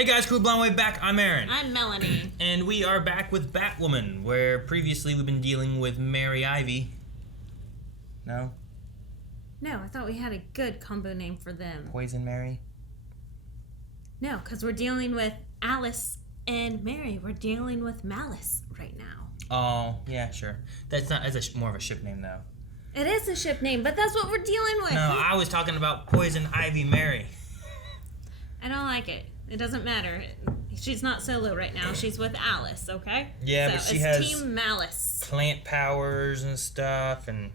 Hey guys, Cool Blonde Way back. I'm Aaron. I'm Melanie. And we are back with Batwoman, where previously we've been dealing with Mary Ivy. No? No, I thought we had a good combo name for them. Poison Mary? No, because we're dealing with Alice and Mary. We're dealing with Malice right now. Oh, yeah, sure. That's more of a ship name, though. It is a ship name, but that's what we're dealing with. No, I was talking about Poison Ivy Mary. I don't like it. It doesn't matter. She's not solo right now. She's with Alice, okay? Yeah, so but she it's has Team Malice. Plant powers and stuff, and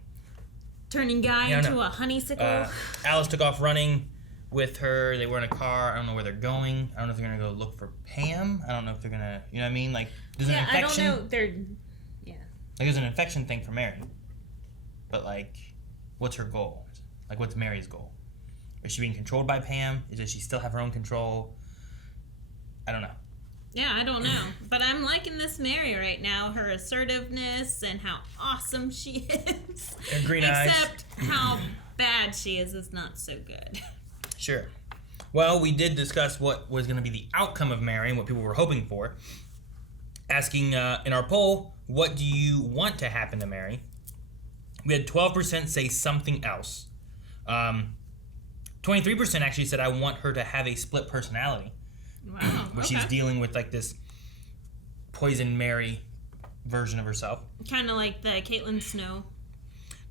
turning guy into a honeysuckle. Alice took off running with her. They were in a car. I don't know where they're going. I don't know if they're gonna go look for Pam. I don't know if they're gonna, you know what I mean? Like, there's an infection. I don't know. Like, there's an infection thing for Mary. But like, what's her goal? Like, what's Mary's goal? Is she being controlled by Pam? Does she still have her own control? I don't know. Yeah, I don't know. But I'm liking this Mary right now. Her assertiveness and how awesome she is. Her green eyes. Except how bad she is not so good. Sure. Well, we did discuss what was going to be the outcome of Mary and what people were hoping for. Asking in our poll, what do you want to happen to Mary? We had 12% say something else. 23% actually said, I want her to have a split personality. Wow. Where she's dealing with like this Poison Mary version of herself. Kind of like the Caitlin Snow.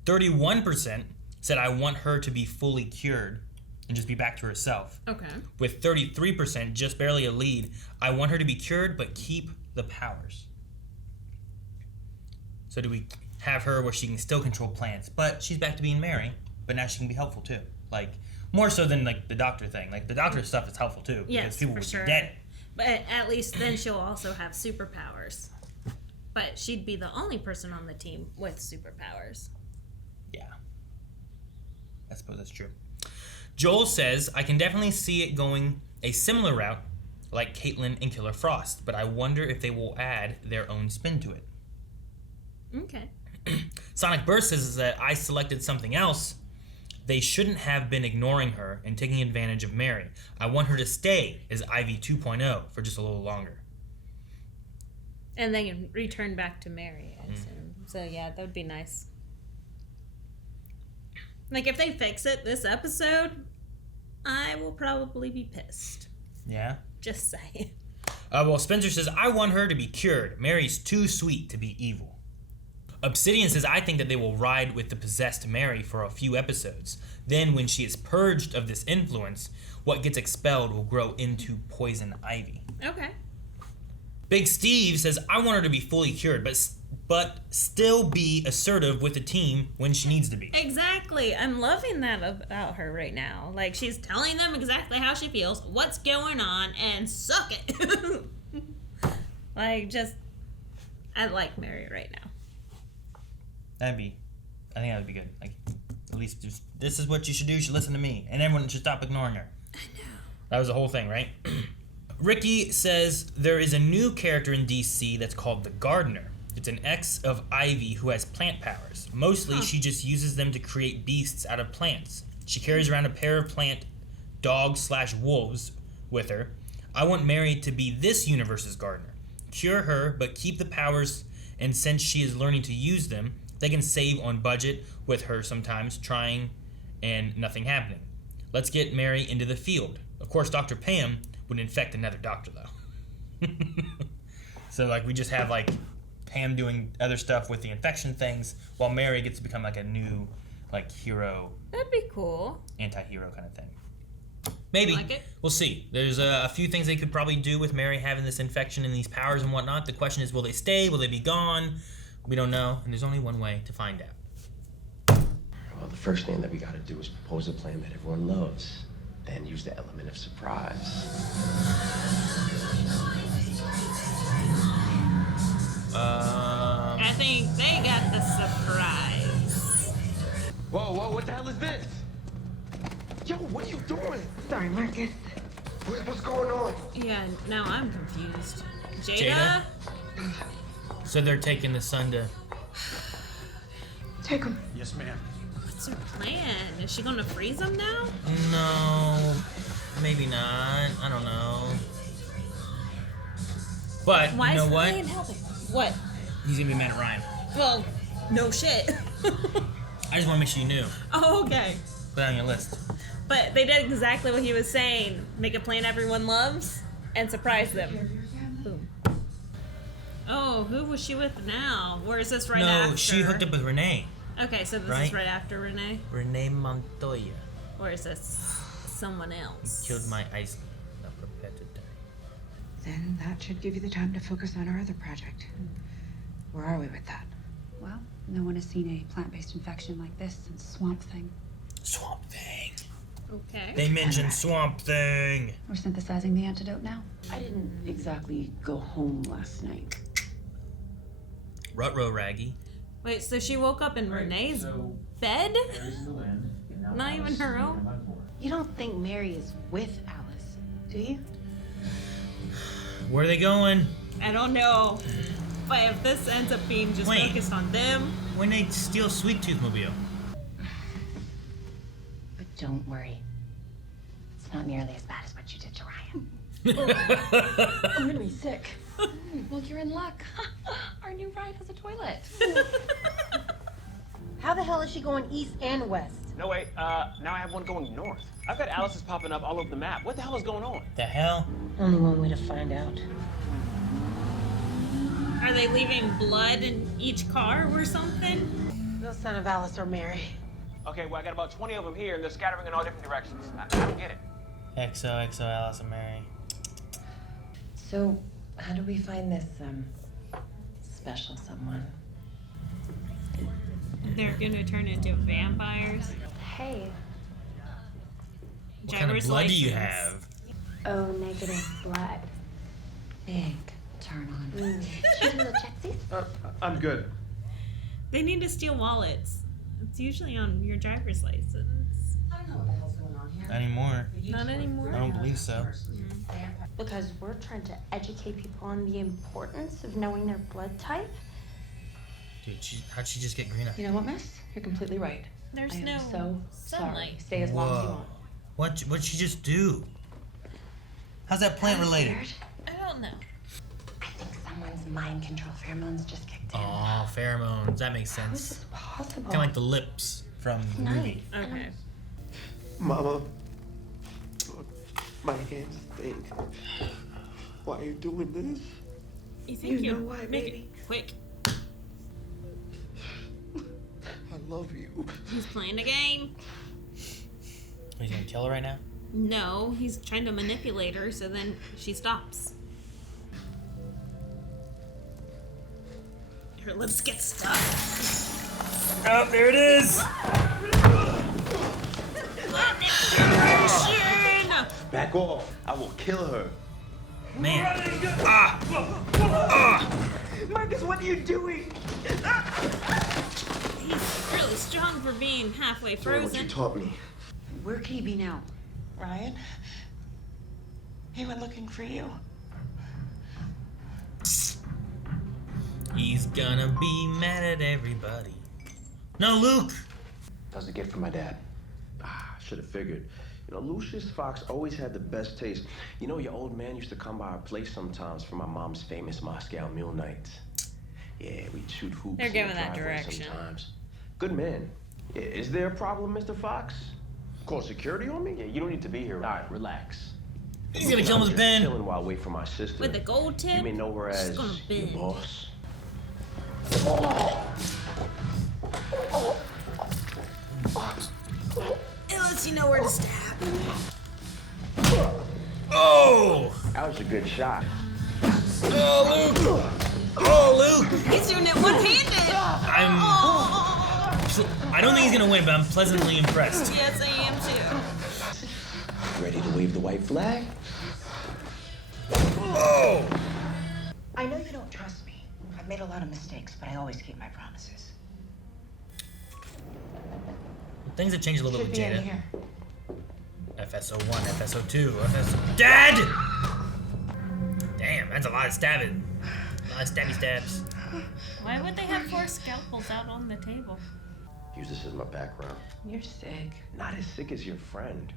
31% said, I want her to be fully cured and just be back to herself. Okay. With 33%, just barely a lead, I want her to be cured but keep the powers. So do we have her where she can still control plants, but she's back to being Mary, but now she can be helpful too? Like, more so than like the doctor thing. Like, the doctor stuff is helpful too. Yes, because people for would sure. be dead. But at least then she'll also have superpowers. But she'd be the only person on the team with superpowers. Yeah. I suppose that's true. Joel says, I can definitely see it going a similar route like Caitlin and Killer Frost, but I wonder if they will add their own spin to it. Okay. Sonic Burst says that I selected something else. They shouldn't have been ignoring her and taking advantage of Mary. I want her to stay as Ivy 2.0 for just a little longer. And then return back to Mary, I assume. So yeah, that would be nice. Like, if they fix it this episode, I will probably be pissed. Yeah? Just saying. Well, Spencer says, I want her to be cured. Mary's too sweet to be evil. Obsidian says, I think that they will ride with the possessed Mary for a few episodes. Then, when she is purged of this influence, what gets expelled will grow into Poison Ivy. Okay. Big Steve says, I want her to be fully cured, but still be assertive with the team when she needs to be. Exactly. I'm loving that about her right now. Like, she's telling them exactly how she feels, what's going on, and suck it. Like, I like Mary right now. I think that would be good. Like, at least this is what you should do. You should listen to me, and everyone should stop ignoring her. I know. That was the whole thing, right? Ricky says there is a new character in DC that's called the Gardener. It's an ex of Ivy who has plant powers. Mostly, she just uses them to create beasts out of plants. She carries around a pair of plant dogs/wolves with her. I want Mary to be this universe's gardener. Cure her, but keep the powers, and since she is learning to use them, they can save on budget with her sometimes trying and nothing happening. Let's get Mary into the field. Of course, Dr. Pam would infect another doctor, though. So, like, we just have, like, Pam doing other stuff with the infection things while Mary gets to become, like, a new, like, hero. That'd be cool. Anti-hero kind of thing. Maybe. Like it? We'll see. There's a few things they could probably do with Mary having this infection and these powers and whatnot. The question is, will they stay? Will they be gone? We don't know, and there's only one way to find out. Well, the first thing that we gotta do is propose a plan that everyone loves, then use the element of surprise. I think they got the surprise. Whoa, what the hell is this? Yo, what are you doing? Sorry, Marcus. What's going on? Yeah, now I'm confused. Jada? So they're taking the son to... Take him. Yes, ma'am. What's her plan? Is she gonna freeze him now? No, maybe not. I don't know. But Why you know is what? Ryan helping? What? He's gonna be mad at Ryan. Well, no shit. I just want to make sure you knew. Oh, okay. Put it on your list. But they did exactly what he was saying. Make a plan everyone loves and surprise them. Boom. Oh, who was she with now? Or is this right after? No, she hooked up with Renee. Okay, so this Right? is right after Renee? Renee Montoya. Or is this someone else? Killed my ice. Not prepared to die. Then that should give you the time to focus on our other project. Where are we with that? Well, no one has seen a plant-based infection like this since Swamp Thing. Swamp Thing. Okay. They mentioned Swamp Thing. We're synthesizing the antidote now. I didn't exactly go home last night. Rutro Raggy. Wait, so she woke up in Renee's bed? Not even her own? You don't think Mary is with Alice, do you? Where are they going? I don't know. But if this ends up being just Wait. focused on them, When they steal Sweet Tooth Mobile. But don't worry. It's not nearly as bad as what you did to Ryan. I'm gonna be sick. Well, you're in luck. Our new ride has a toilet. How the hell is she going east and west? No, wait, now I have one going north. I've got Alice's popping up all over the map. What the hell is going on? The hell? Only one way to find out. are they leaving blood in each car or something? No sign of Alice or Mary. Okay, well, I got about 20 of them here, and they're scattering in all different directions. I don't get it. XOXO Alice and Mary. So, how do we find this, special someone? They're gonna turn into vampires. Hey. What kind of Driver's blood do you license. have? O negative blood. Big turn on. Should we look check I'm good. They need to steal wallets. It's usually on your driver's license. I don't know what the hell's going on here. Not anymore. Not anymore. I don't believe so. Because we're trying to educate people on the importance of knowing their blood type. Dude, how'd she just get green eye? You know what, miss? You're completely right. There's I am no so sunlight. sorry. Stay as long as you want. What'd she just do? How's that plant related? Scared? I don't know. I think someone's mind control pheromones just kicked in. Oh, pheromones. That makes How is sense. this possible? Kind of like the lips from the movie. Okay. Mama, my hands stink. Why are you doing this? You think You you know why, make baby. it quick? I love you. He's playing a game. He's gonna kill her right now? No, he's trying to manipulate her so then she stops. Her lips get stuck. Oh, there it is! Manipulation! Back off. I will kill her. Man. Marcus, what are you doing? He's really strong for being halfway Tell me what you frozen. taught me. Where could he be now? Ryan? He went looking for you. He's gonna be mad at everybody. No, Luke! That was a gift from my dad. Should have figured. You know, Lucius Fox always had the best taste. You know, your old man used to come by our place sometimes for my mom's famous Moscow Mule nights. Yeah, we'd shoot hoops. They're in giving the that driveway direction. Sometimes. Good man. Yeah, is there a problem, Mr. Fox? Call security on me? Yeah, you don't need to be here. All right, relax. He's gonna kill him with Ben. Chilling while I wait for my sister. With a gold tip? You may know her She's as gonna your bend. boss. It lets you know where to stab. Oh! That was a good shot. Oh, Luke! Oh, Luke! He's doing it one-handed. I don't think he's gonna win, but I'm pleasantly impressed. Yes, I am too. Ready to wave the white flag? Oh! I know you don't trust me. I've made a lot of mistakes, but I always keep my promises. Things have changed a little Should bit with be in Jada. here. FSO1, FSO2, FSO... Dad! Damn, that's a lot of stabbing. A lot of stabby stabs. Why would they have 4 scalpels out on the table? Use this as my background. You're sick. Not as sick as your friend.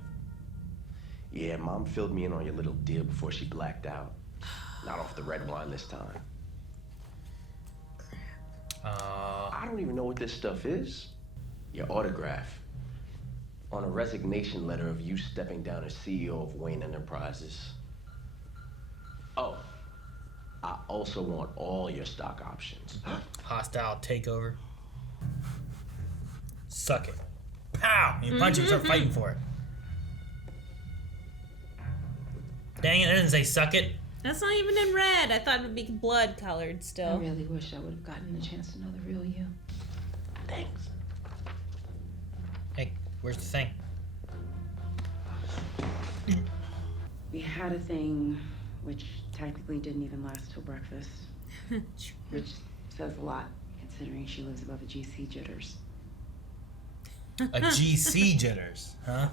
Yeah, Mom filled me in on your little deal before she blacked out. Not off the red wine this time. Uh, I don't even know what this stuff is. Your autograph. On a resignation letter of you stepping down as CEO of Wayne Enterprises. Oh, I also want all your stock options. hostile takeover. Suck it. Pow! You punch him, start fighting for it. Dang it, I didn't say suck it. That's not even in red. I thought it would be blood colored I still. really wish I would have gotten the chance to know the real you. Thanks. Hey, where's the thing? We had a thing which technically didn't even last till breakfast, which says a lot considering she lives above a GC jitters. A GC jitters, huh?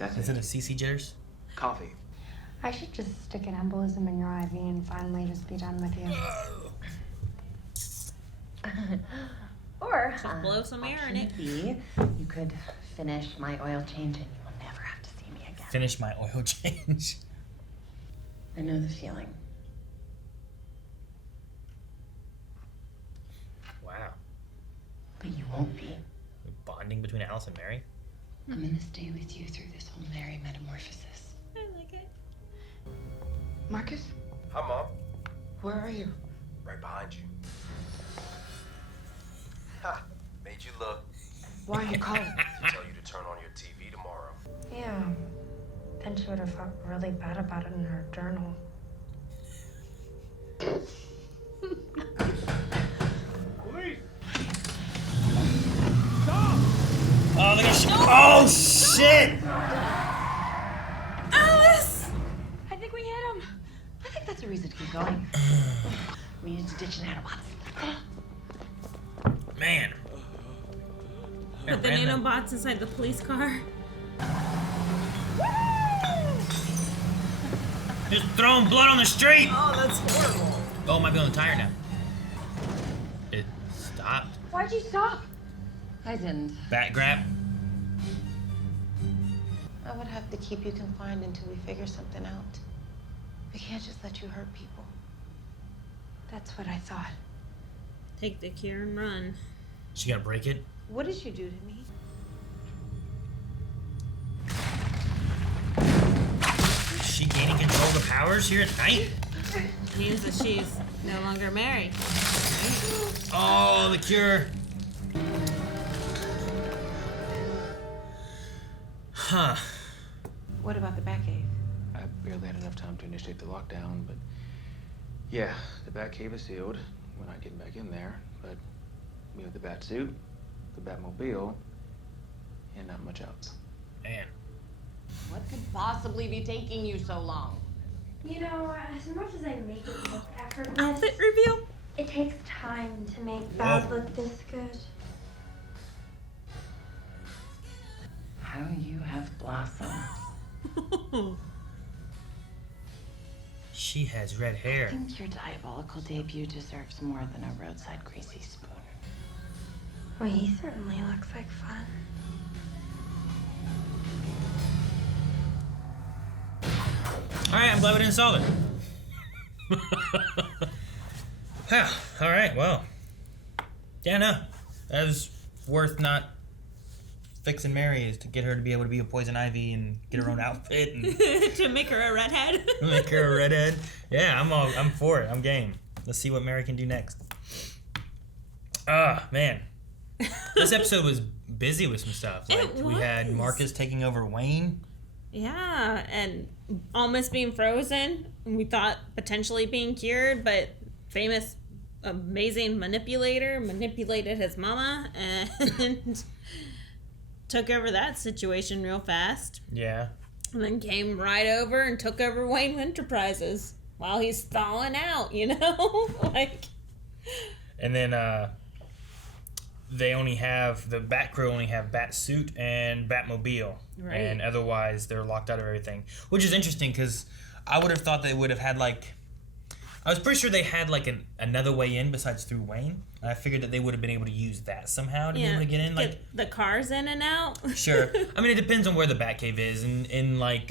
That's Is it a CC jitters? Coffee. I should just stick an embolism in your IV and finally just be done with you. Or Just blow some air in it. option B, you could finish my oil change and you will never have to see me again. Finish my oil change. I know the feeling. Wow. But you won't be. Bonding between Alice and Mary? I'm gonna stay with you through this whole Mary metamorphosis. I like it. Marcus, Hi, Mom. where are you? Right behind you. Ha! Made you look. Why are you calling? To tell you to turn on your TV tomorrow. Yeah. Then she would have felt really bad about it in her journal. Oh, look at oh, shit! Alice! I think we hit him. I think that's a reason to keep going. We need to ditch nanobots. Man. Put the Random. nanobots inside the police car. Just throwing blood on the street! Oh, that's horrible. Oh, it might be on the tire now. It stopped. Why'd you stop? I didn't. Bat grab. I would have to keep you confined until we figure something out. We can't just let you hurt people. That's what I thought. Take the cure and run. She gonna break it? What did you do to me? Is she gaining control of the powers here at night? Means that she's no longer married. Oh, the cure. Huh. What about the Batcave? I barely had enough time to initiate the lockdown, but yeah, the Batcave is sealed. We're not getting back in there, but we have the Batsuit, the Batmobile, and not much else. Man. What could possibly be taking you so long? You know, as much as I make it look effortless, Outfit reveal? it takes time to make bad look this good. How you have blossomed. She has red I hair. think your diabolical debut deserves more than a roadside greasy spoon. Well, he certainly looks like fun. Alright, I'm glad we didn't solve it. Huh, alright, well. Yeah, no. That was worth not fixing Mary is to get her to be able to be a poison ivy and get her own outfit and To make her a redhead. make her a redhead. Yeah, I'm for it. I'm game. Let's see what Mary can do next. Ah, man. This episode was busy with some stuff. Like It we had was. Marcus taking over Wayne. Yeah, and almost being frozen. We thought potentially being cured, but famous, amazing manipulator manipulated his mama and took over that situation real fast. Yeah. And then came right over and took over Wayne Enterprises while he's thawing out, you know? Like, And then they only have the Bat Crew only have Batsuit and Batmobile, Right. and otherwise they're locked out of everything. Which is interesting because I would have thought they would have had like, I was pretty sure they had like another way in besides through Wayne. I figured that they would have been able to use that somehow to be able to get in. Like, the cars in and out. sure. I mean, it depends on where the Batcave is, and in like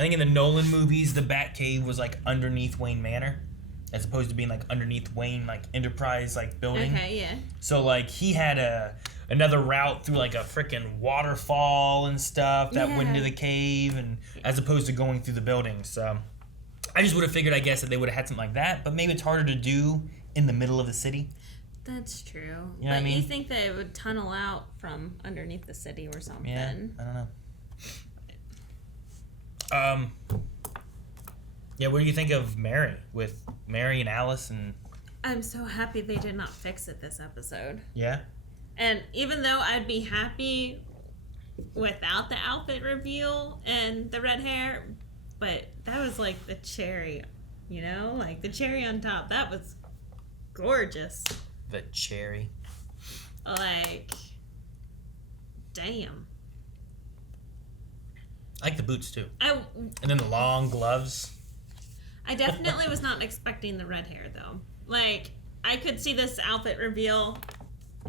I think in the Nolan movies, the Batcave was like underneath Wayne Manor, as opposed to being like underneath Wayne like Enterprise like building. Okay, yeah. So like he had another route through like a freaking waterfall and stuff that went into the cave, and as opposed to going through the building. So I just would have figured, I guess, that they would have had something like that, but maybe it's harder to do in the middle of the city. That's true. You know but what I mean? You think that it would tunnel out from underneath the city or something? Yeah, I don't know. Yeah, what do you think of Mary, with Mary and Alice and... I'm so happy they did not fix it this episode. Yeah? And even though I'd be happy without the outfit reveal and the red hair, but that was like the cherry, you know? Like the cherry on top. That was gorgeous. The cherry. Like, damn. I like the boots, too. And then the long gloves. I definitely was not expecting the red hair, though. Like, I could see this outfit reveal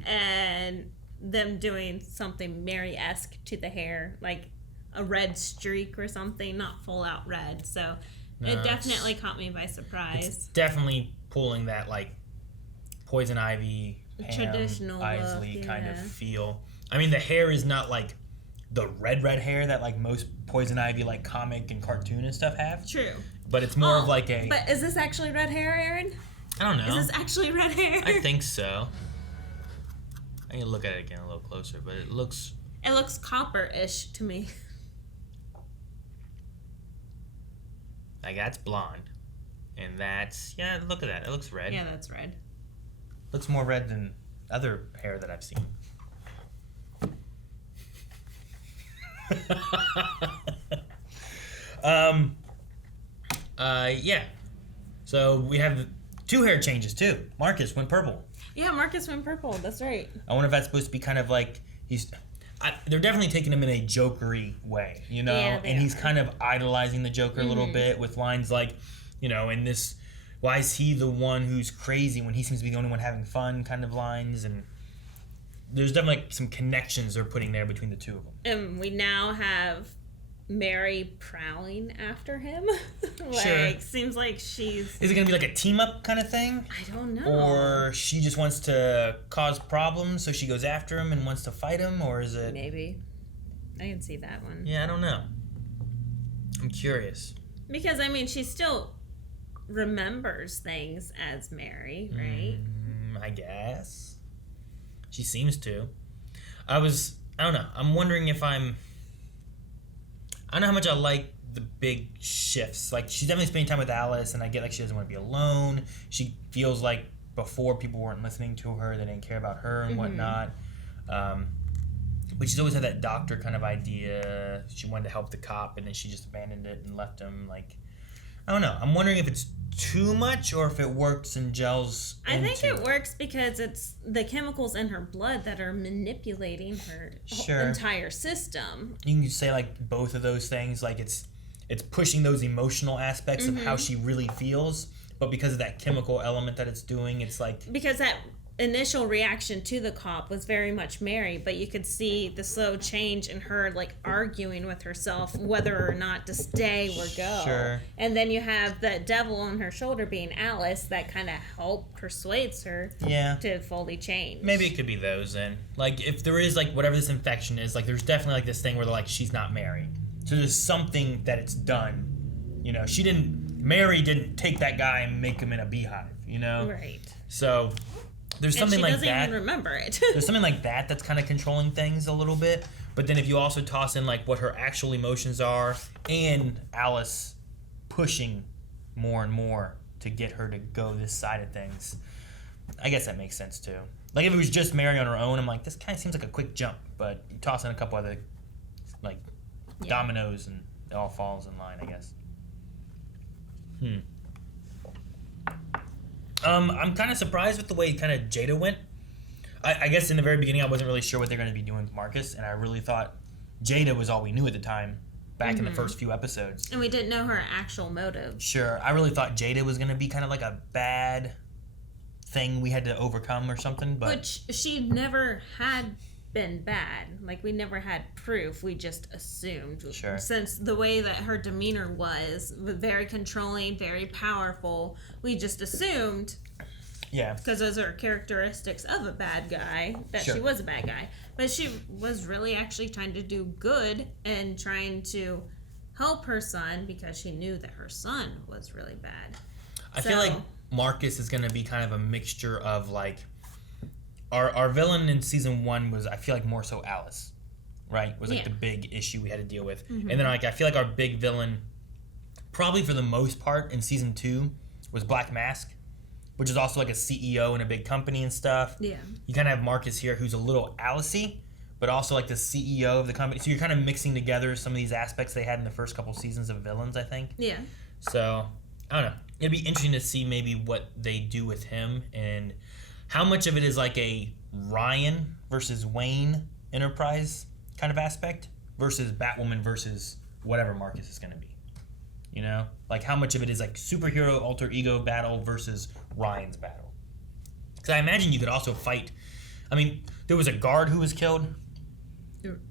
and them doing something Mary-esque to the hair, like a red streak or something, not full out red. So it definitely caught me by surprise. It's definitely pulling that, like, Poison Ivy, Pam, traditional Isley look, kind of feel. I mean, the hair is not like the red hair that like most Poison Ivy like comic and cartoon and stuff have. True. But it's more of like a... But is this actually red hair, Aaron? I don't know. Is this actually red hair? I think so. I can look at it again a little closer, but it looks... It looks copper-ish to me. Like, that's blonde. And that's... Yeah, look at that. It looks red. Yeah, that's red. Looks more red than other hair that I've seen. Yeah. So we have 2 hair changes too. Marcus went purple. Yeah, Marcus went purple. That's right. I wonder if that's supposed to be kind of like they're definitely taking him in a jokery way, you know? Yeah, and he's kind of idolizing the Joker a little Mm-hmm. bit with lines like, you know, in this, why is he the one who's crazy when he seems to be the only one having fun kind of lines. And there's definitely like some connections they're putting there between the two of them. And we now have Mary prowling after him. Sure. Seems like she's... Is it going to be like a team-up kind of thing? I don't know. Or she just wants to cause problems, so she goes after him and wants to fight him? Or is it... Maybe. I can see that one. Yeah, I don't know. I'm curious. Because, I mean, she still remembers things as Mary, right? I guess. She seems to. I don't know. I'm wondering if I don't know how much I like the big shifts. Like, she's definitely spending time with Alice, and I get like she doesn't want to be alone. She feels like before people weren't listening to her, they didn't care about her and whatnot. But she's always had that doctor kind of idea. She wanted to help the cop, and then she just abandoned it and left him. Like, I don't know. I'm wondering if it's too much or if it works and gels. I think it works because it's the chemicals in her blood that are manipulating her entire system. You can say like both of those things. Like it's pushing those emotional aspects of how she really feels, but because of that chemical element that it's doing, it's like... Because that initial reaction to the cop was very much Mary, but you could see the slow change in her like arguing with herself whether or not to stay or go. Sure. And then you have the devil on her shoulder being Alice that kind of persuades her to fully change. Maybe it could be those then. Like if there is like whatever this infection is, like there's definitely like this thing where they're like she's not Mary. So there's something that it's done. You know, Mary didn't take that guy and make him in a beehive, you know? Right. So there's something like that. She doesn't even remember it. There's something like that that's kind of controlling things a little bit. But then if you also toss in like what her actual emotions are and Alice pushing more and more to get her to go this side of things, I guess that makes sense too. Like if it was just Mary on her own, I'm like, this kind of seems like a quick jump. But you toss in a couple other like dominoes and it all falls in line, I guess. I'm kind of surprised with the way kind of Jada went. I guess in the very beginning I wasn't really sure what they're going to be doing with Marcus, and I really thought Jada was all we knew at the time, back in the first few episodes. And we didn't know her actual motive. Sure, I really thought Jada was going to be kind of like a bad thing we had to overcome or something, but... Which she never had been bad. Like, we never had proof. We just assumed. Sure. Since the way that her demeanor was very controlling, very powerful, we just assumed. Yeah. Because those are characteristics of a bad guy, that Sure. she was a bad guy. But she was really actually trying to do good and trying to help her son because she knew that her son was really bad. I feel like Marcus is going to be kind of a mixture of, like, our villain in season 1 was, I feel like, more so Alice, right? Was like the big issue we had to deal with. And then, like, I feel like our big villain, probably for the most part in season 2, was Black Mask, which is also like a CEO in a big company and stuff. Yeah. You kind of have Marcus here, who's a little Alice-y, but also like the CEO of the company. So you're kind of mixing together some of these aspects they had in the first couple seasons of villains, I think. Yeah. So, I don't know. It'd be interesting to see maybe what they do with him and how much of it is like a Ryan versus Wayne Enterprise kind of aspect versus Batwoman versus whatever Marcus is going to be. You know? Like, how much of it is like superhero alter ego battle versus Ryan's battle. Because I imagine you could also fight. I mean, there was a guard who was killed.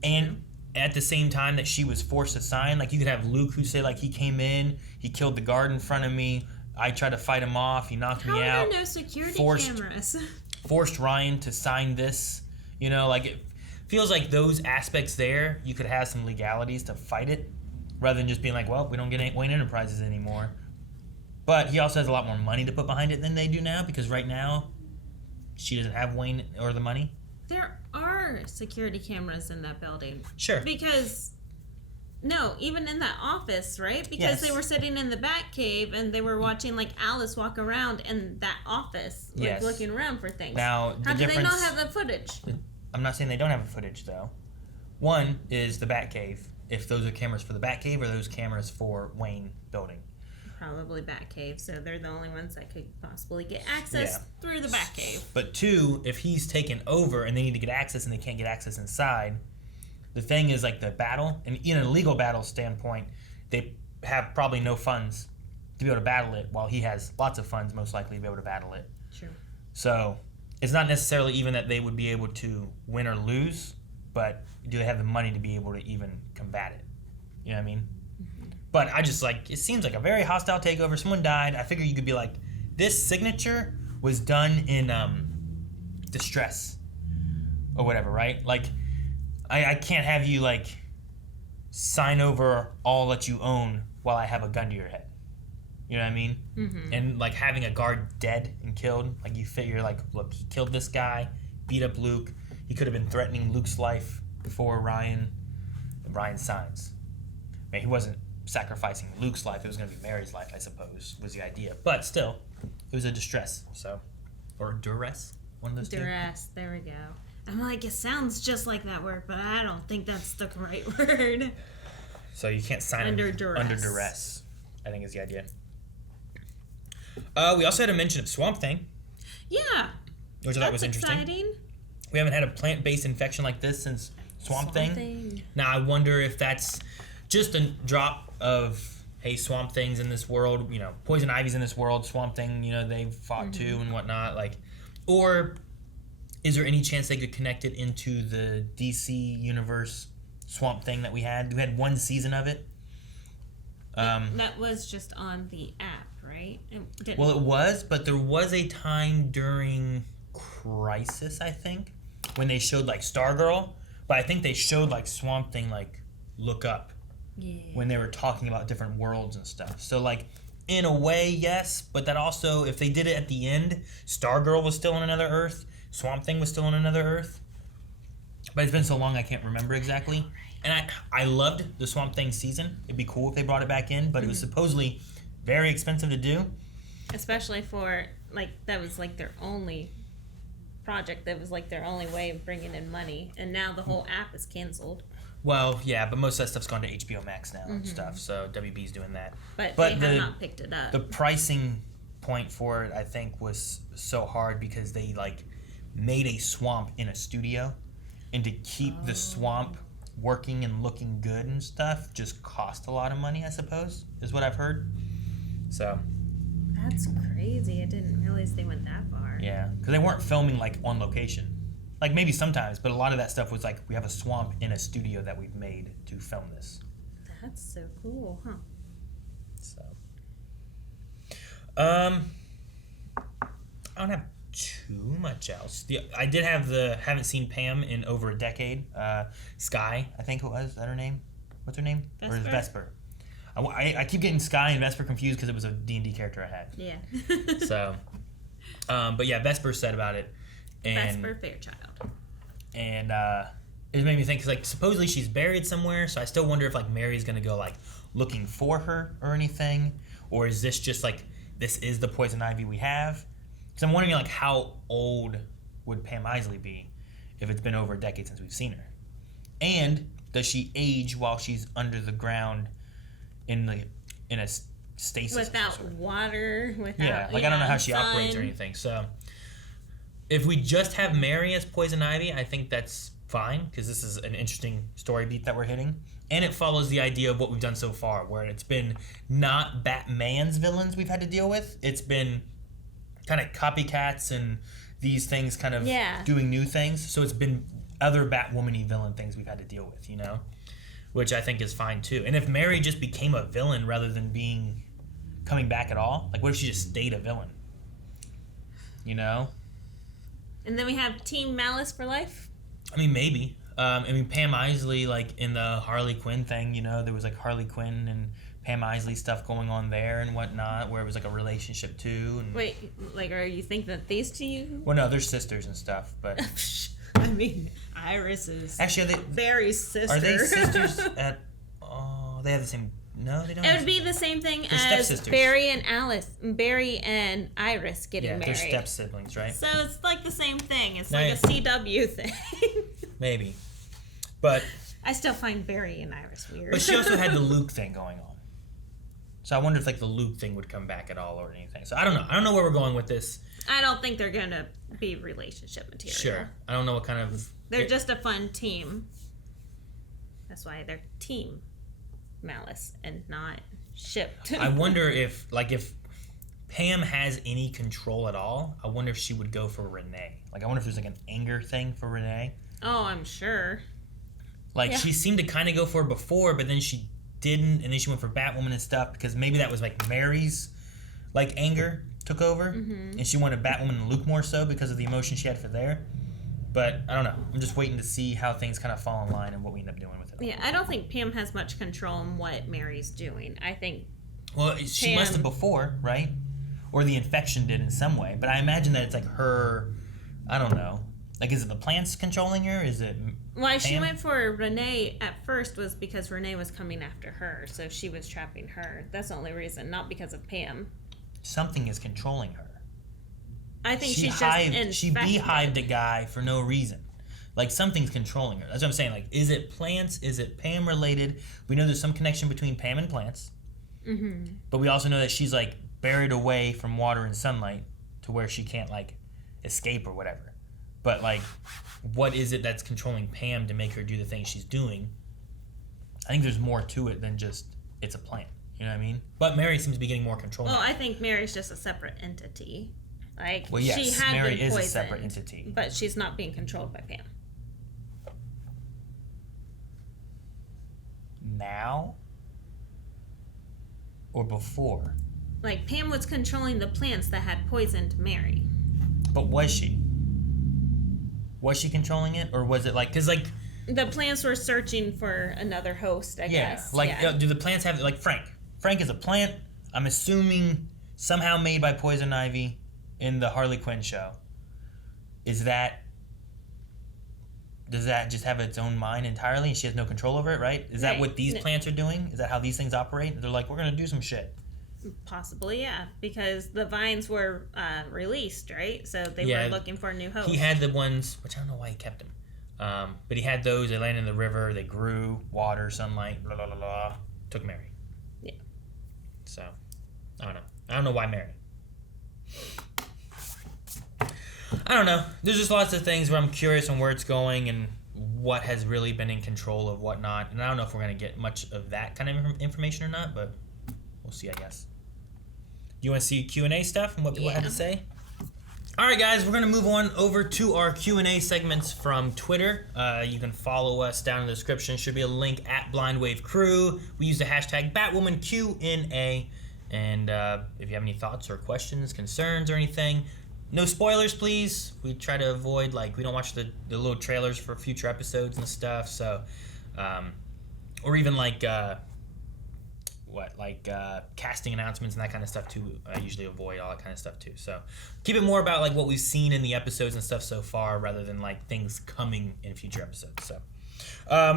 And at the same time that she was forced to sign, like, you could have Luke who say, like, he came in, he killed the guard in front of me, I tried to fight him off, he knocked me out. How are there no security cameras? Forced Ryan to sign this. You know, like, it feels like those aspects there, you could have some legalities to fight it, rather than just being like, well, we don't get Wayne Enterprises anymore. But he also has a lot more money to put behind it than they do now, because right now, she doesn't have Wayne or the money. There are security cameras in that building. Sure. Because, no, even in that office, right? Because they were sitting in the Batcave and they were watching, like, Alice walk around in that office, like, looking around for things. Now, how do they not have the footage? I'm not saying they don't have the footage, though. One is the Batcave, if those are cameras for the Batcave or those cameras for Wayne building. Probably Batcave, so they're the only ones that could possibly get access through the Batcave. But two, if he's taken over and they need to get access and they can't get access inside, the thing is, like, the battle, and in a legal battle standpoint, they have probably no funds to be able to battle it, while he has lots of funds, most likely, to be able to battle it. True. So it's not necessarily even that they would be able to win or lose, but do they have the money to be able to even combat it? You know what I mean? But I just, like, it seems like a very hostile takeover. Someone died. I figure you could be like, this signature was done in distress or whatever, right? Like, I can't have you, like, sign over all that you own while I have a gun to your head. You know what I mean? Mm-hmm. And, like, having a guard dead and killed, like, you figure, like, look, he killed this guy, beat up Luke. He could have been threatening Luke's life before Ryan signs. I mean, he wasn't sacrificing Luke's life. It was going to be Mary's life, I suppose, was the idea. But still, it was a distress, so. Or duress, one of those duress, two. There we go. I'm like, it sounds just like that word, but I don't think that's the right word. So you can't sign under duress. Under duress, I think is the idea. We also had a mention of Swamp Thing. Yeah. Which I thought was interesting. Exciting. We haven't had a plant-based infection like this since Swamp Thing. Now, I wonder if that's just a drop of, hey, Swamp Thing's in this world, you know, Poison Ivy's in this world, Swamp Thing, you know, they've fought too and whatnot, like, or is there any chance they could connect it into the DC universe Swamp Thing that we had? We had one season of it. That was just on the app, right? It was, but there was a time during Crisis, I think, when they showed, like, Stargirl, but I think they showed, like, Swamp Thing, like, look up. Yeah. When they were talking about different worlds and stuff. So, like, in a way, yes, but that also, if they did it at the end, Stargirl was still on another Earth, Swamp Thing was still on another Earth. But it's been so long I can't remember exactly. And I loved the Swamp Thing season. It'd be cool if they brought it back in, but it was supposedly very expensive to do. Especially for, like, that was, like, their only project. That was, like, their only way of bringing in money. And now the whole app is canceled. Well, yeah, but most of that stuff's gone to HBO Max now and stuff, so WB's doing that. But they have not picked it up. The pricing point for it, I think, was so hard because they, like, made a swamp in a studio, and to keep the swamp working and looking good and stuff just cost a lot of money, I suppose, is what I've heard. So. That's crazy. I didn't realize they went that far. Yeah, because they weren't filming, like, on location. Like, maybe sometimes, but a lot of that stuff was like, we have a swamp in a studio that we've made to film this. That's so cool, huh? So, I don't have too much else. I did have haven't seen Pam in over a decade. Sky, I think it was. Is that her name? What's her name? Vesper? Or is it Vesper? I keep getting Sky and Vesper confused because it was a D&D character I had. Yeah. So, but yeah, Vesper said about it. And, Vesper Fairchild. And it made me think, 'cause, like, supposedly she's buried somewhere, so I still wonder if, like, Mary's gonna go, like, looking for her or anything, or is this just, like, this is the poison ivy we have? Because I'm wondering, like, how old would Pam Isley be if it's been over a decade since we've seen her? And does she age while she's under the ground in a stasis? Without water, without I don't know how she operates or anything. So if we just have Mary as poison ivy, I think that's fine, because this is an interesting story beat that we're hitting. And it follows the idea of what we've done so far, where it's been not Batman's villains we've had to deal with. It's been kind of copycats and these things kind of doing new things. So it's been other Batwoman-y villain things we've had to deal with, you know? Which I think is fine, too. And if Mary just became a villain rather than coming back at all, like, what if she just stayed a villain? You know? And then we have Team Malice for life. I mean, maybe. Pam Isley, like, in the Harley Quinn thing, you know, there was, like, Harley Quinn and Pam Isley stuff going on there and whatnot, where it was, like, a relationship, too. And... Wait, like, are you thinking that these two... Well, no, they're sisters and stuff, but... I mean, Iris is... Actually, Barry's sister. Are they sisters at... Oh, they have the same... No, they don't. It would be the same thing as Barry and Iris getting married. Yeah, they're step siblings, right? So it's like the same thing. It's like a CW thing. Maybe. But... I still find Barry and Iris weird. But she also had the Luke thing going on. So I wonder if, like, the Luke thing would come back at all or anything. So I don't know. I don't know where we're going with this. I don't think they're going to be relationship material. Sure. I don't know what kind of... They're just a fun team. That's why they're Team Malice and not shipped. I wonder if Pam has any control at all, I wonder if she would go for Renee. Like, I wonder if there's, like, an anger thing for Renee. Oh, I'm sure. Like, she seemed to kind of go for her before, but then she didn't, and then she went for Batwoman and stuff, because maybe that was, like, Mary's, like, anger took over, and she wanted Batwoman and Luke more so because of the emotion she had for there. But, I don't know. I'm just waiting to see how things kind of fall in line and what we end up doing with it. Yeah, I don't think Pam has much control on what Mary's doing. I think... Well, she must have before, right? Or the infection did in some way. But I imagine that it's, like, her... I don't know. Like, is it the plants controlling her? Is it Why Pam? she went for Renee at first was because Renee was coming after her, so she was trapping her. That's the only reason, not because of Pam. Something is controlling her. I think she's just infected. She beehived a guy for no reason. Like, something's controlling her. That's what I'm saying. Like, is it plants? Is it Pam related? We know there's some connection between Pam and plants. Mm-hmm. But we also know that she's, like, buried away from water and sunlight to where she can't, like, escape or whatever. But, like, what is it that's controlling Pam to make her do the things she's doing? I think there's more to it than just it's a plant. You know what I mean? But Mary seems to be getting more control. Well, I think Mary's just a separate entity. Like, well, yes, she had Mary been is poisoned, a separate entity. But she's not being controlled by Pam. Now? Or before? Like, Pam was controlling the plants that had poisoned Mary. But was she? Was she controlling it? Or was it like... Because, like... The plants were searching for another host, I guess. Do the plants have... Like, Frank. Frank is a plant, I'm assuming, somehow made by poison ivy in the Harley Quinn show. Does that just have its own mind entirely and she has no control over it, right? Is that what these plants are doing? Is that how these things operate? They're like, we're going to do some shit. Possibly, yeah. Because the vines were released, right? So they were looking for a new host. He had the ones, which I don't know why he kept them. But he had those. They landed in the river. They grew. Water, sunlight, blah, blah, blah, blah. Took Mary. Yeah. So, I don't know. I don't know why Mary. I don't know. There's just lots of things where I'm curious on where it's going and what has really been in control of what not. And I don't know if we're going to get much of that kind of information or not, but we'll see, I guess. Do you want to see Q&A stuff and what people have to say? All right, guys, we're going to move on over to our Q&A segments from Twitter. You can follow us down in the description. Should be a link at Blind Wave Crew. We use the hashtag BatwomanQNA. And if you have any thoughts or questions, concerns, or anything, no spoilers, please. We try to avoid, we don't watch the little trailers for future episodes and stuff. So, or even casting announcements and that kind of stuff too. I usually avoid all that kind of stuff too. So keep it more about what we've seen in the episodes and stuff so far rather than things coming in future episodes. So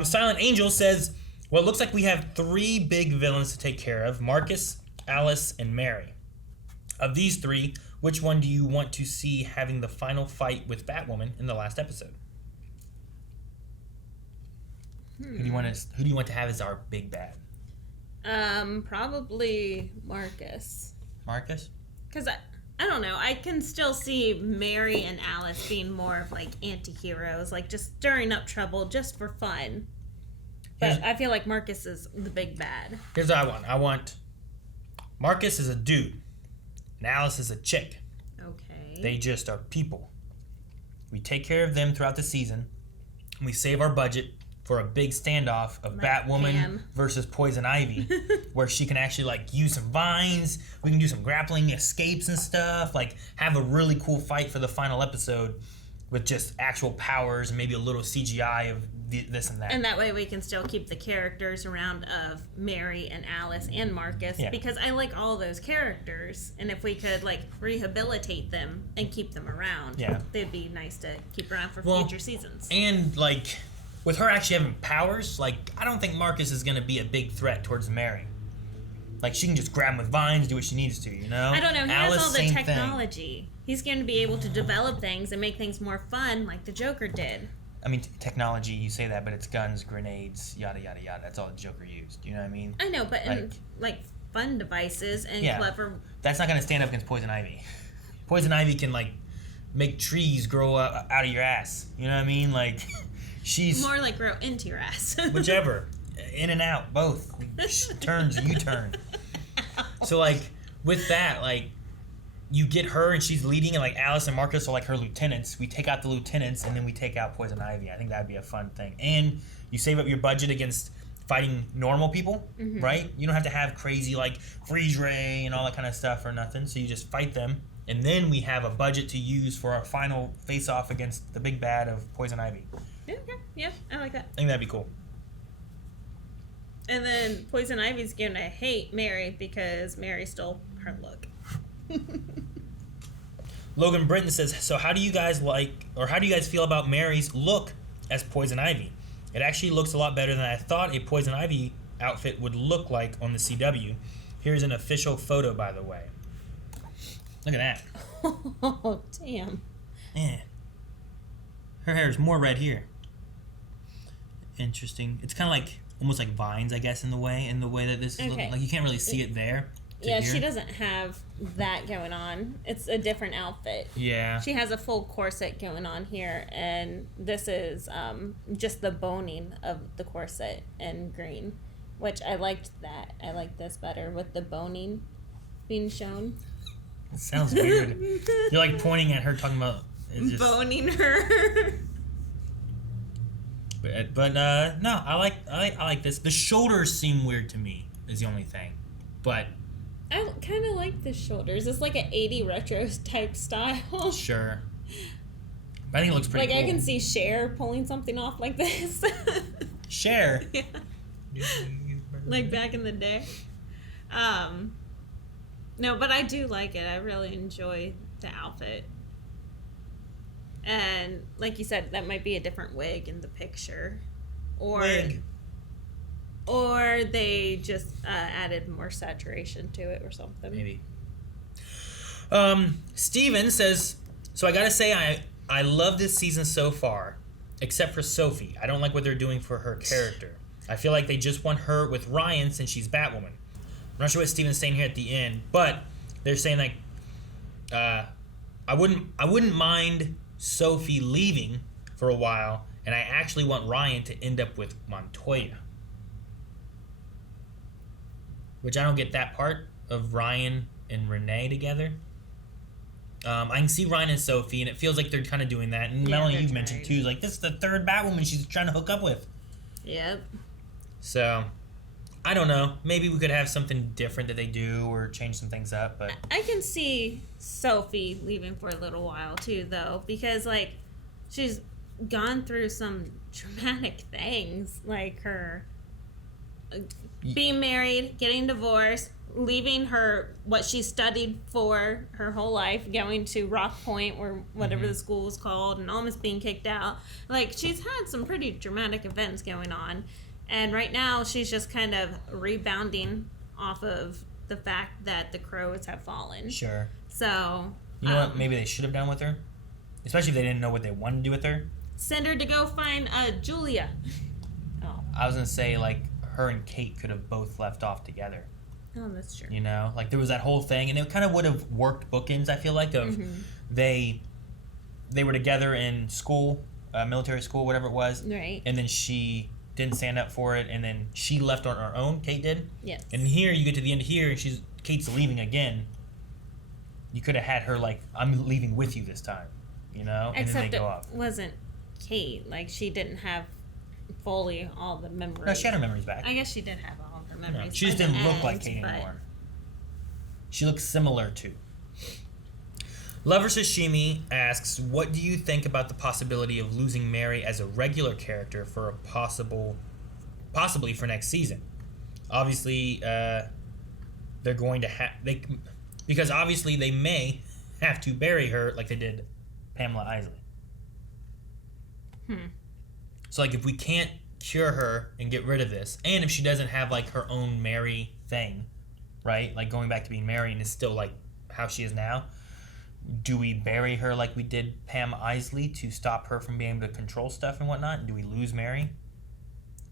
Silent Angel says, well, it looks like we have 3 big villains to take care of: Marcus, Alice, and Mary. Of these 3, which one do you want to see having the final fight with Batwoman in the last episode? Who do you want to have as our big bad? Probably Marcus. Marcus? Because I don't know. I can still see Mary and Alice being more of anti-heroes, just stirring up trouble just for fun. But I feel like Marcus is the big bad. Here's what I want. I want Marcus is a dude, and Alice is a chick. Okay. They just are people. We take care of them throughout the season, and we save our budget for a big standoff of Batwoman Pam versus Poison Ivy, where she can actually use some vines. We can do some grappling escapes and stuff. Have a really cool fight for the final episode with just actual powers and maybe a little CGI of this and that. And that way we can still keep the characters around of Mary and Alice and Marcus, because I like all those characters. And if we could rehabilitate them and keep them around, they'd be nice to keep around for future seasons. And with her actually having powers, I don't think Marcus is going to be a big threat towards Mary. She can just grab him with vines, do what she needs to, I don't know. He Alice, has all the same technology. Thing. He's going to be able to develop things and make things more fun like the Joker did. I mean, technology, you say that, but it's guns, grenades, yada, yada, yada. That's all the Joker used. You know what I mean? I know, but in, fun devices and clever... That's not going to stand up against Poison Ivy. Poison Ivy can, make trees grow up out of your ass. You know what I mean? She's more grow into your ass. Whichever. In and out, both. Turns, U-turn. So, with that, you get her and she's leading, and Alice and Marcus are her lieutenants. We take out the lieutenants, and then we take out Poison Ivy. I think that'd be a fun thing. And you save up your budget against fighting normal people, right? You don't have to have crazy, freeze ray and all that kind of stuff or nothing. So you just fight them. And then we have a budget to use for our final face-off against the big bad of Poison Ivy. Yeah, I like that. I think that'd be cool. And then Poison Ivy's gonna hate Mary because Mary stole her look. Logan Britton says, so how do you guys feel about Mary's look as Poison Ivy? It actually looks a lot better than I thought a Poison Ivy outfit would look like on the CW. Here's an official photo, by the way. Look at that. Oh, damn. Yeah. Her hair is more red here. Interesting. It's kind of almost like vines, I guess, in the way that this is looking. You can't really see it there. Yeah, she doesn't have that going on. It's a different outfit. Yeah. She has a full corset going on here, and this is just the boning of the corset in green, which I liked that. I like this better with the boning being shown. It sounds weird. You're pointing at her talking about... boning her. But no, I like this. The shoulders seem weird to me is the only thing. But I kind of like the shoulders. It's like an 80 retro type style. Sure. But I think it looks pretty cool. I can see Cher pulling something off like this. Cher? Yeah. Back in the day. No, but I do like it. I really enjoy the outfit. And like you said, that might be a different wig in the picture. Or they just added more saturation to it or something. Maybe. Steven says, so I gotta say I love this season so far, except for Sophie. I don't like what they're doing for her character. I feel like they just want her with Ryan since she's Batwoman. I'm not sure what Steven's saying here at the end, but they're saying I wouldn't mind Sophie leaving for a while, and I actually want Ryan to end up with Montoya. Which I don't get that part of Ryan and Renee together. I can see Ryan and Sophie, and it feels like they're kind of doing that. And Melanie, you've mentioned too, like, this is the third Batwoman she's trying to hook up with. Yep. So, I don't know. Maybe we could have something different that they do or change some things up, but... I can see Sophie leaving for a little while, too, though, because, like, she's gone through some traumatic things, like her being married, getting divorced, leaving what she studied for her whole life, going to Rock Point or whatever the school was called, and almost being kicked out. Like, she's had some pretty dramatic events going on. And right now, she's just kind of rebounding off of the fact that the crows have fallen. Sure. So... You know what maybe they should have done with her? Especially if they didn't know what they wanted to do with her. Send her to go find Julia. Oh. I was going to say, like, her and Kate could have both left off together. Oh, that's true. You know? Like, there was that whole thing, and it kind of would have worked bookends, I feel like, of they were together in school, military school, whatever it was. Right. And then she didn't stand up for it, and then she left on her own. Kate did. Yes. And here you get to the end here, and Kate's leaving again. You could have had her like, I'm leaving with you this time, you know. And except then they go off. It wasn't Kate. Like, she didn't have fully all the memories. No, she had her memories back. I guess she did have all of her memories. No, she just didn't look like Kate anymore. She looks similar to. Lover Sashimi asks, what do you think about the possibility of losing Mary as a regular character for a possibly for next season? Obviously, they're going to because obviously they may have to bury her like they did Pamela Isley. So, like, if we can't cure her and get rid of this, and if she doesn't have, like, her own Mary thing, right? Like, going back to being Mary and is still, like, how she is now, do we bury her like we did Pam Isley to stop her from being able to control stuff and whatnot? And do we lose Mary?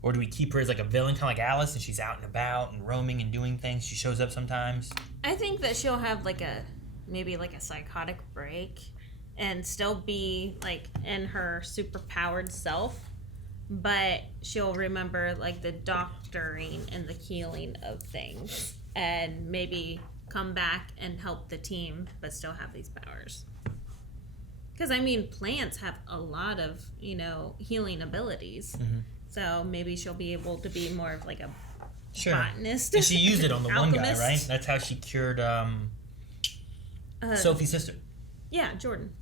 Or do we keep her as like a villain, kind of like Alice, and she's out and about and roaming and doing things? She shows up sometimes. I think that she'll have like maybe a psychotic break and still be like in her super powered self, but she'll remember like the doctoring and the healing of things and maybe come back and help the team but still have these powers. Because I mean, plants have a lot of, healing abilities. So maybe she'll be able to be more of like a botanist. And she used it on the one guy, right? That's how she cured Sophie's sister. Yeah, Jordan.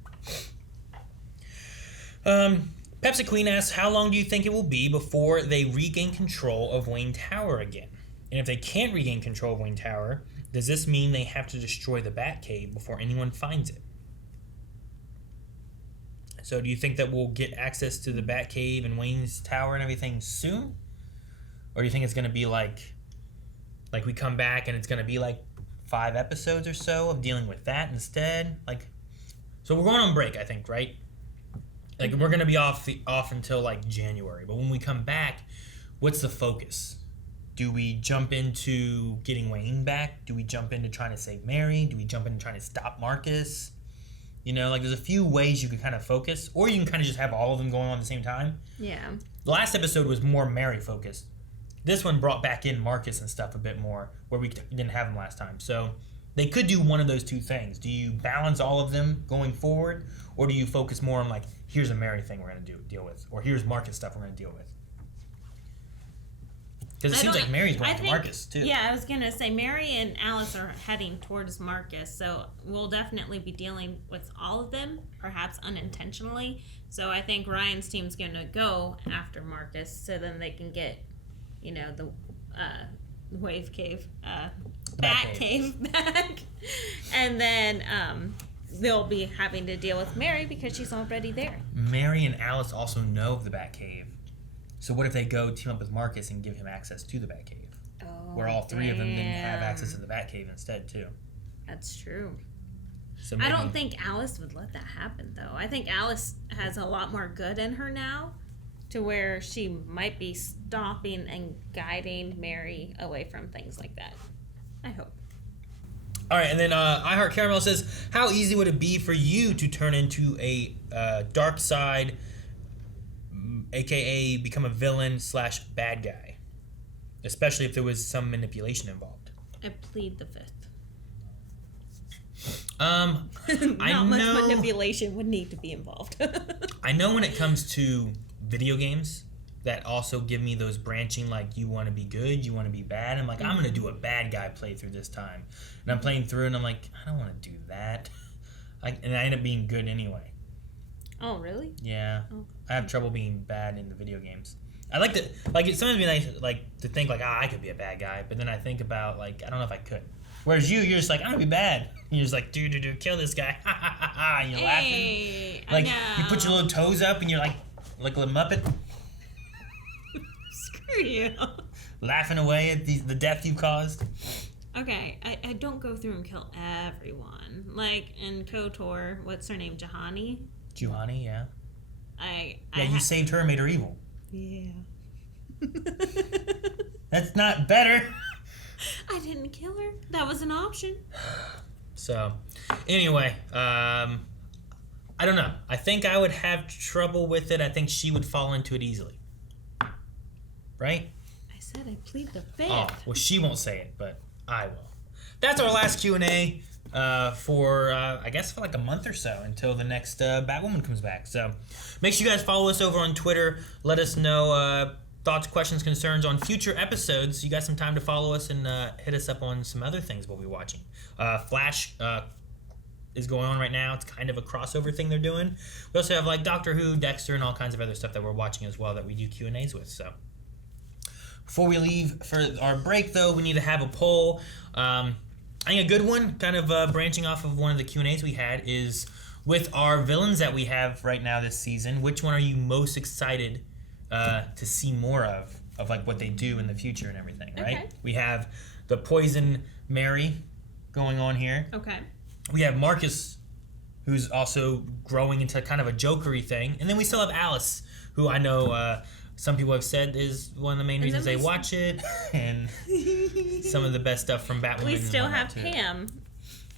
Pepsi Queen asks, how long do you think it will be before they regain control of Wayne Tower again? And if they can't regain control of Wayne Tower, does this mean they have to destroy the Batcave before anyone finds it? So do you think that we'll get access to the Batcave and Wayne's Tower and everything soon? Or do you think it's going to be like we come back and it's going to be like 5 episodes or so of dealing with that instead? So we're going on break, I think, right? Like, we're going to be off until like January. But when we come back, what's the focus? Do we jump into getting Wayne back? Do we jump into trying to save Mary? Do we jump into trying to stop Marcus? There's a few ways you can kind of focus, or you can kind of just have all of them going on at the same time. Yeah. The last episode was more Mary focused. This one brought back in Marcus and stuff a bit more, where we didn't have him last time. So they could do one of those two things. Do you balance all of them going forward, or do you focus more on like, here's a Mary thing we're going to deal with, or here's Marcus stuff we're going to deal with? Because it seems like Mary's going to Marcus, too. Yeah, I was going to say Mary and Alice are heading towards Marcus, so we'll definitely be dealing with all of them, perhaps unintentionally. So I think Ryan's team's going to go after Marcus, so then they can get, the Wave Cave, Bat Cave back. And then they'll be having to deal with Mary because she's already there. Mary and Alice also know of the Batcave. So what if they go team up with Marcus and give him access to the Batcave? Oh, where all 3 of them then have access to the Batcave instead, too. That's true. So maybe... I don't think Alice would let that happen, though. I think Alice has a lot more good in her now to where she might be stopping and guiding Mary away from things like that. I hope. All right, and then I Heart Caramel says, how easy would it be for you to turn into a dark side, a.k.a. become a villain / bad guy, especially if there was some manipulation involved? I plead the 5th. Not I much know. manipulation would need to be involved. I know when it comes to video games that also give me those branching, like you want to be good, you want to be bad. I'm like, I'm going to do a bad guy playthrough this time. And I'm playing through and I'm like, I don't want to do that. And I end up being good anyway. Oh, really? Yeah. Oh. I have trouble being bad in the video games. I like to, like, it sometimes be nice, like, to think, like, I could be a bad guy. But then I think about, like, I don't know if I could. Whereas you're just like, I'm going to be bad. And you're just like, dude, kill this guy. Ha, ha, ha, ha. And you're Hey, laughing. Like, I you know. put your little toes up and you're like a little Muppet. Screw you. Laughing away at the death you caused. Okay, I don't go through and kill everyone. Like in KOTOR, what's her name? Juhani? Juhani, yeah. I You saved her and made her evil. Yeah. That's not better. I didn't kill her. That was an option. So, anyway, I don't know. I think I would have trouble with it. I think she would fall into it easily. Right? I said I plead the fifth. Oh, well, she won't say it, but I will. That's our last Q&A for, I guess, for like a month or so until the next Batwoman comes back. So make sure you guys follow us over on Twitter. Let us know thoughts, questions, concerns on future episodes. You got some time to follow us and hit us up on some other things we'll be watching. Flash is going on right now. It's kind of a crossover thing they're doing. We also have like Doctor Who, Dexter, and all kinds of other stuff that we're watching as well that we do Q&As with. So before we leave for our break, though, we need to have a poll. I think a good one, kind of branching off of one of the Q&As we had, is with our villains that we have right now this season, which one are you most excited to see more of like what they do in the future and everything, right? Okay. We have the Poison Mary going on here. Okay. We have Marcus, who's also growing into kind of a jokery thing. And then we still have Alice, who I know some people have said is one of the main reasons they watch it. And some of the best stuff from Batwoman. We still and have whatnot, too. Pam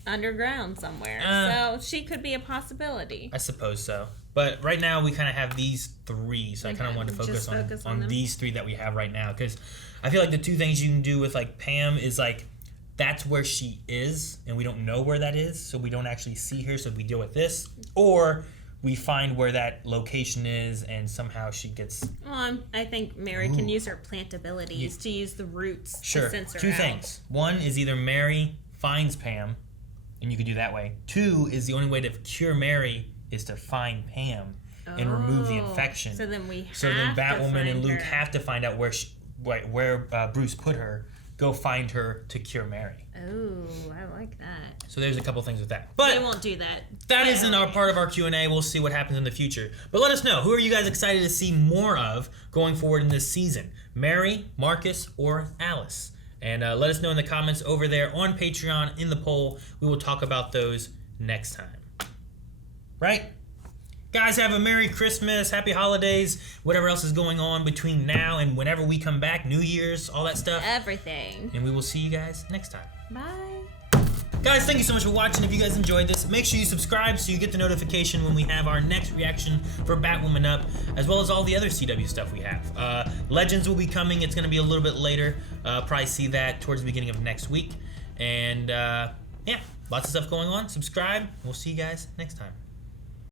underground somewhere. So she could be a possibility. I suppose so. But right now we kind of have these three, so I kind of wanted to focus on them. these three that we have right now. Because I feel like the two things you can do with like Pam is like, that's where she is, and we don't know where that is, so we don't actually see her, so we deal with this. Or we find where that location is, and somehow she gets... Well, I think Mary can use her plant abilities to use the roots to sense her Two out. things. One is either Mary finds Pam, and you could do that way. Two is the only way to cure Mary is to find Pam and remove the infection. So then Batwoman and Luke have to find out where Bruce put her. Go find her to cure Mary. Oh, I like that. So there's a couple things with that. But they won't do that. That isn't our part of our Q&A. We'll see what happens in the future. But let us know. Who are you guys excited to see more of going forward in this season? Mary, Marcus, or Alice? And let us know in the comments over there on Patreon in the poll. We will talk about those next time. Right? Guys, have a Merry Christmas, Happy Holidays, whatever else is going on between now and whenever we come back, New Year's, all that stuff. Everything. And we will see you guys next time. Bye. Guys, thank you so much for watching. If you guys enjoyed this, make sure you subscribe so you get the notification when we have our next reaction for Batwoman up, as well as all the other CW stuff we have. Legends will be coming. It's going to be a little bit later. Probably see that towards the beginning of next week. And yeah, lots of stuff going on. Subscribe. We'll see you guys next time.